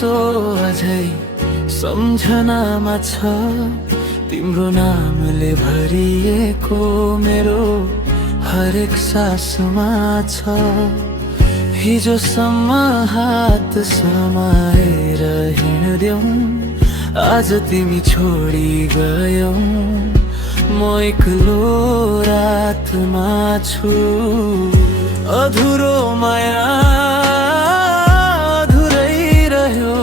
गुनासो अझै सम्झनामा छ, तिम्रो नामले भरिएको मेरो हरेक सासमा छ। हिजोसम्म हात समाएर हिँड्यौ, आज तिमी छोडी गयौ, म एक्लो रातमा छु। अधुरो माया अधुरै रह्यो,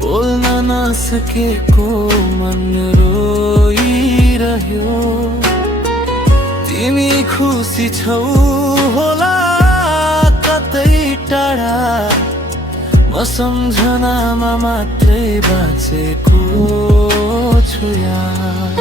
बोल्न नसकेको मन रोइरह्यो। तिमी खुसी छौ होला कतै टाढा, म सम्झनामा मात्रै बाँचेको छु यार।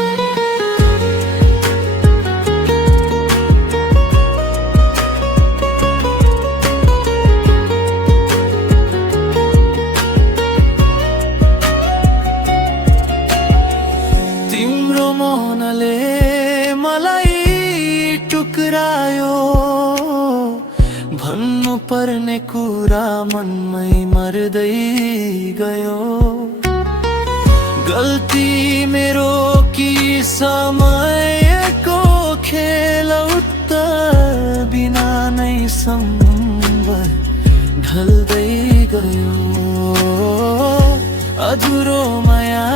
तिम्रो मनले मलाई टुक्रायो, भन्नु पर्ने कुरा मनमै मर्दै गयो। गल्ती मेरो कि समयको खेल, उत्तर बिना नै सम्भव ढल्दै गयो। अधुरो माया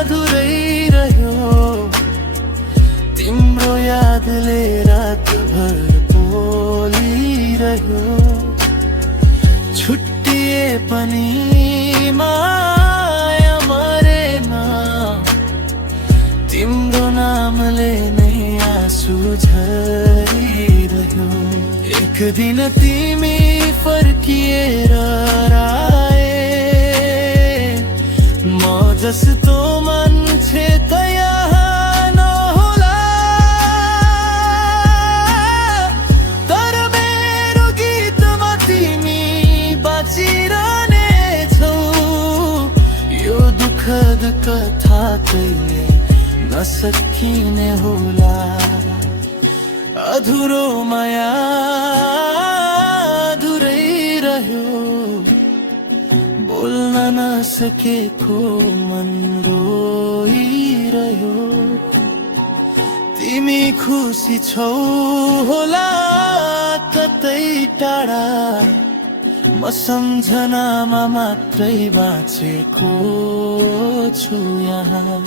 अधुरै रह्यो, तिम्रो यादले रातभर बोलिरह्यो। छुट्टिए पनि माया मरेन, तिम्रो नामले नै आँसु झरिरह्यो। एक दिन तिमी फर्किएर आए, म जस्तो मान्छे त यहाँ नहोला, तर मेरो गीतमा तिमी बाँचिरहने छौ। यो दुःखद कथा कहिले नसकिने होला। अधुरो माया अधुरै रह्यो, बोल्न नसकेको मन रोइरह्यो। तिमी खुसी छौ होला कतै टाढा, म सम्झनामा मात्रै बाँचेको छु यहाँ।